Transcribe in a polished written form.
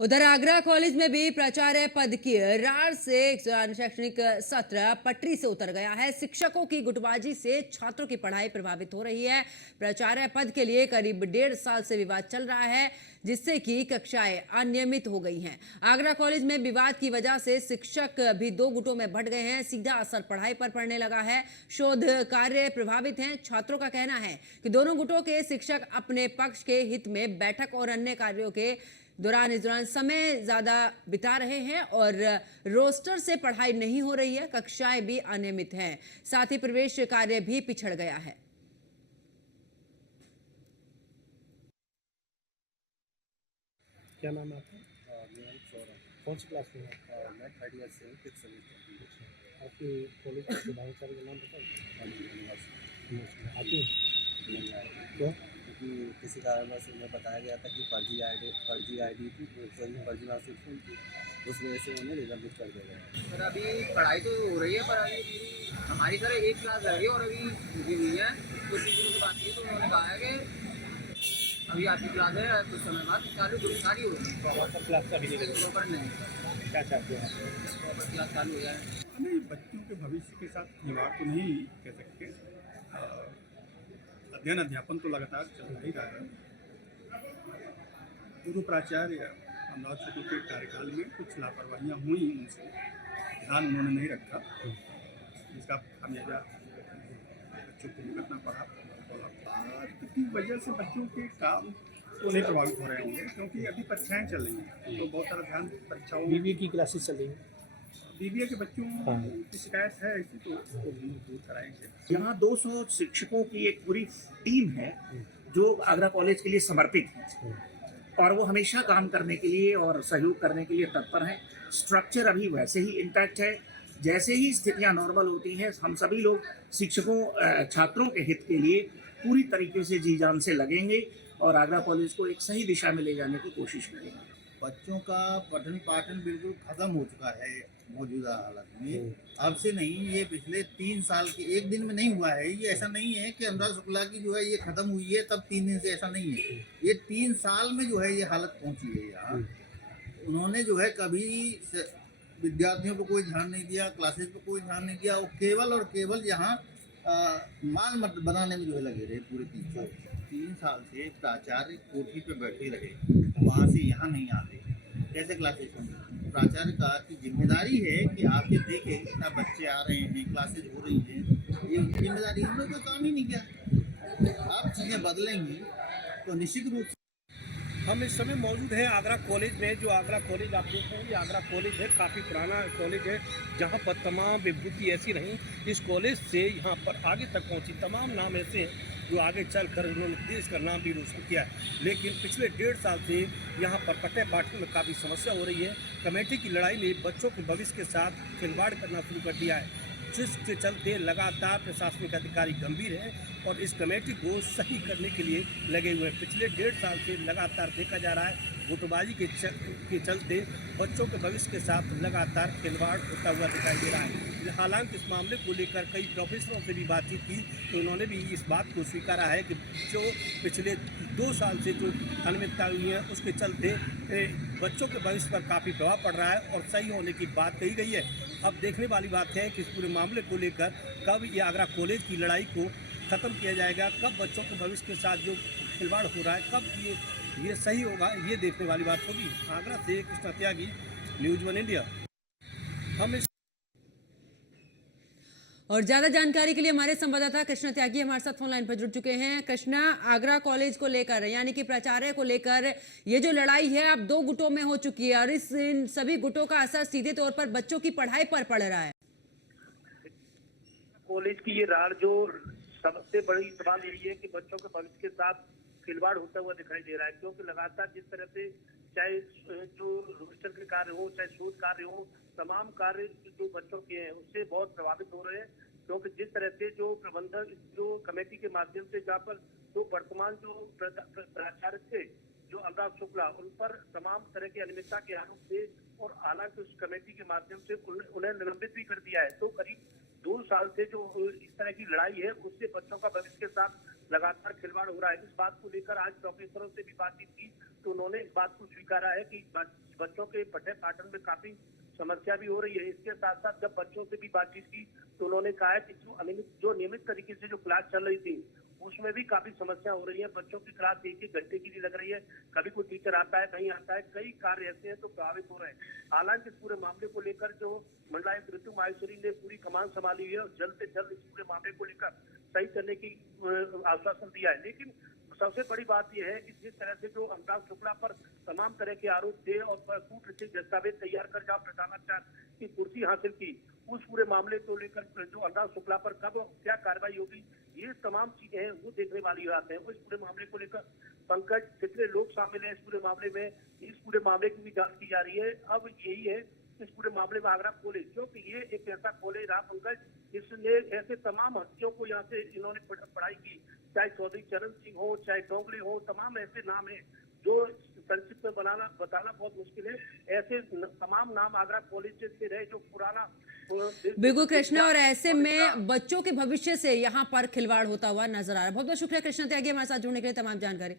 उधर आगरा कॉलेज में भी प्राचार्य पद की रार से शैक्षणिक सत्र पटरी से उतर गया है। शिक्षकों की गुटबाजी से छात्रों की पढ़ाई प्रभावित हो रही है। प्राचार्य पद के लिए करीब 1.5 साल से विवाद चल रहा है, जिससे कि कक्षाएं अनियमित हो गई हैं। आगरा कॉलेज में विवाद की वजह से शिक्षक भी दो गुटों में बंट गए हैं। सीधा असर पढ़ाई पर पड़ने लगा है। शोध कार्य प्रभावित हैं। छात्रों का कहना है कि दोनों गुटों के शिक्षक अपने पक्ष के हित में बैठक और अन्य कार्यों के इस दौरान समय ज्यादा बिता रहे हैं और रोस्टर से पढ़ाई नहीं हो रही है। कक्षाएं भी अनियमित हैं। साथ ही प्रवेश कार्य भी पिछड़ गया है। क्या नाम है आपका? मेरा नाम सौरभ। कौन सी क्लास में है? मैं थर्ड ईयर से हूँ, फिफ्थ सेमेस्टर। आपके कॉलेज के प्रधानाचार्य का नाम बताइए। आती है नहीं आया क्यों? क्योंकि किसी कारणवश उन्हें बताया गया था कि फर्जी आईडी थी, फर्जी मार्कशीट थी उनकी, उस वजह से उन्हें निलंबित कर दिया गया। सर अभी पढ़ाई तो हो रही है, पर अभी हमारी सर एक क्लास रह गई और अभी छुट्टी हुई है। कुछ दिनों की बात की तो उन्होंने कहा है कि अभी आपकी क्लास है, कुछ समय बाद चालू सारी होगी। प्रॉपर क्लास अभी नहीं लगी। प्रॉपर नहीं, क्या चाहते हैं? प्रॉपर क्लास चालू हो जाए। नहीं, बच्चों के भविष्य के साथ खिलवाड़ तो नहीं कह सकते। अध्ययन अध्यापन तो लगातार चल ही रहा है। पूर्व प्राचार्य अनुराग शुक्ल के कार्यकाल में कुछ लापरवाहियाँ हुई, उनसे ध्यान उन्होंने नहीं रखा, जिसका खामियाजा बच्चों को भुगतना पड़ा। की वजह से बच्चों के काम तो नहीं प्रभावित हो रहे होंगे, क्योंकि अभी परीक्षाएं चल रही हैं, तो बहुत सारा ध्यान परीक्षाओं में। बीबीए की क्लासेस चल रही हैं। बीबीए के बच्चों की शिकायत है ऐसी, तो उसको भी दूर कराएंगे। यहाँ 200 शिक्षकों की एक पूरी टीम है जो आगरा कॉलेज के लिए समर्पित है और वो हमेशा काम करने के लिए और सहयोग करने के लिए तत्पर है। स्ट्रक्चर अभी वैसे ही इंटैक्ट है। जैसे ही स्थितियाँ नॉर्मल होती हैं, हम सभी लोग शिक्षकों छात्रों के हित के लिए पूरी तरीके से जी जान से लगेंगे और आगरा कॉलेज को एक सही दिशा में ले जाने की कोशिश करेंगे। बच्चों का पठन पाठन बिल्कुल खत्म हो चुका है मौजूदा हालत में। अब से नहीं, ये पिछले 3 साल के एक दिन में नहीं हुआ है। ये ऐसा नहीं है कि अनुराग शुक्ला की जो है ये खत्म हुई है तब 3 दिन से, ऐसा नहीं है। ये 3 साल में जो है ये हालत पहुंची है यहाँ। उन्होंने जो है कभी विद्यार्थियों पर कोई ध्यान नहीं दिया, क्लासेस पर कोई ध्यान नहीं दिया। वो केवल और केवल यहाँ माल मत बनाने में जो है लगे रहे पूरे 3 साल से। प्राचार्य कोठी पे बैठे रहे, वहाँ से यहाँ नहीं आते, कैसे क्लासेस होंगी? प्राचार्य का की जिम्मेदारी है कि आके देखे कितना बच्चे आ रहे हैं, क्लासेज हो रही हैं। ये उनकी जिम्मेदारी, हम लोग कोई काम ही नहीं किया। अब चीज़ें बदलेंगी तो निश्चित रूप से। हम इस समय मौजूद हैं आगरा कॉलेज में। जो आगरा कॉलेज आप देख रहे हैं, ये आगरा कॉलेज है, काफ़ी पुराना कॉलेज है, जहाँ पर तमाम विभूति ऐसी रहीं। इस कॉलेज से यहाँ पर आगे तक पहुँची तमाम नाम ऐसे हैं जो आगे चलकर उन्होंने देश का नाम भी रोशन किया है। लेकिन पिछले 1.5 साल से यहाँ पर पठन पाठन में काफ़ी समस्या हो रही है। कमेटी की लड़ाई ने बच्चों के भविष्य के साथ खिलवाड़ करना शुरू कर दिया है, जिसके चलते लगातार प्रशासनिक अधिकारी गंभीर हैं और इस कमेटी को सही करने के लिए लगे हुए हैं। पिछले 1.5 साल से लगातार देखा जा रहा है गुटबाजी के चलते बच्चों के भविष्य के साथ लगातार खिलवाड़ होता हुआ दिखाई दे रहा है। हालांकि इस मामले को लेकर कई प्रोफेसरों से भी बातचीत की तो उन्होंने भी इस बात को स्वीकारा है कि जो पिछले 2 साल से जो अनियमितता हुई है उसके चलते बच्चों के भविष्य पर काफ़ी प्रभाव पड़ रहा है और सही होने की बात कही गई है। अब देखने वाली बात है कि इस पूरे मामले को लेकर कब ये आगरा कॉलेज की लड़ाई को ख़त्म किया जाएगा, कब बच्चों के भविष्य के साथ जो खिलवाड़ हो रहा है कब ये सही होगा, ये देखने वाली बात होगी। आगरा से कृष्णा त्यागी, न्यूज़ 1 इंडिया। हम इस और ज्यादा जानकारी के लिए हमारे संवाददाता कृष्णा त्यागी हमारे साथ फोन लाइन पर जुड़ चुके हैं। कृष्णा, आगरा कॉलेज को लेकर यानी कि प्राचार्य को लेकर ये जो लड़ाई है अब 2 गुटों में हो चुकी है और इन सभी गुटों का असर सीधे तौर पर बच्चों की पढ़ाई पर पड़ रहा है। कॉलेज की ये रार जो सबसे बड़ी सवाल यही है कि बच्चों के भविष्य के साथ खिलवाड़ होता हुआ दिखाई दे रहा है, क्योंकि लगातार जिस तरह से चाहे जो रोस्टर के कार्य हो, चाहे शोध कार्य हो, तमाम कार्य जो बच्चों के हैं उससे बहुत प्रभावित हो रहे हैं। क्योंकि जिस तरह से जो प्रबंधक जो कमेटी के माध्यम से जहाँ पर जो वर्तमान जो प्राचार्य थे जो अनुराग शुक्ला, उन पर तमाम तरह की अनियमितता के आरोप थे और हालांकि उस कमेटी के माध्यम से उन्हें निलंबित भी कर दिया है। तो करीब 2 साल से जो इस तरह की लड़ाई है उससे बच्चों का भविष्य के साथ लगातार खिलवाड़ हो रहा है। इस बात को लेकर आज प्रोफेसरों से भी बातचीत की तो उन्होंने इस बात को स्वीकारा है कि बच्चों के पठन पाठन में काफी समस्या भी हो रही है। इसके साथ साथ जब बच्चों से भी बातचीत की तो उन्होंने कहा है कि जो नियमित तरीके से जो क्लास चल रही थी उसमें भी काफी समस्या हो रही है। बच्चों की क्लास एक एक घंटे की भी लग रही है, कभी कोई टीचर आता है नहीं आता है, कई कार्य ऐसे हैं तो प्रभावित हो रहे हैं। हालांकि इस पूरे मामले को लेकर जो मंडलायुक्त ऋतु माहेश्वरी ने पूरी कमान संभाली हुई है और जल्द से जल्द इस पूरे मामले को लेकर सही करने की आश्वासन दिया है। लेकिन सबसे बड़ी बात यह है कि जिस तरह से जो अनुराग शुक्ला पर तमाम तरह के आरोप थे और कूटनीतिक दस्तावेज तैयार कर जहाँ प्रधानाचार्य की कुर्सी हासिल की, उस पूरे मामले को लेकर जो अनुराग शुक्ला पर कब क्या कार्रवाई होगी, ये तमाम चीजें हैं वो देखने वाली बात है। वो इस पूरे मामले को लेकर पंकज कितने लोग शामिल हैं इस पूरे मामले में, इस पूरे मामले की भी जांच की जा रही है। अब यही है इस पूरे मामले में आगरा कॉलेज, क्योंकि ये एक ऐसा कॉलेज रहा पंकज जिसने ऐसे तमाम हस्तियों को यहाँ से इन्होंने पढ़ाई की, चाहे चौधरी चरण सिंह हो, चाहे डोंगले हो, तमाम ऐसे नाम हैं जो संक्षिप्त में बताना बहुत मुश्किल है। ऐसे तमाम नाम आगरा कॉलेज से रहे जो पुराना बिल्कुल कृष्णा, और ऐसे में बच्चों के भविष्य से यहाँ पर खिलवाड़ होता हुआ नजर आ रहा है। बहुत बहुत शुक्रिया कृष्णा त्यागी हमारे साथ जुड़ने के लिए, तमाम जानकारी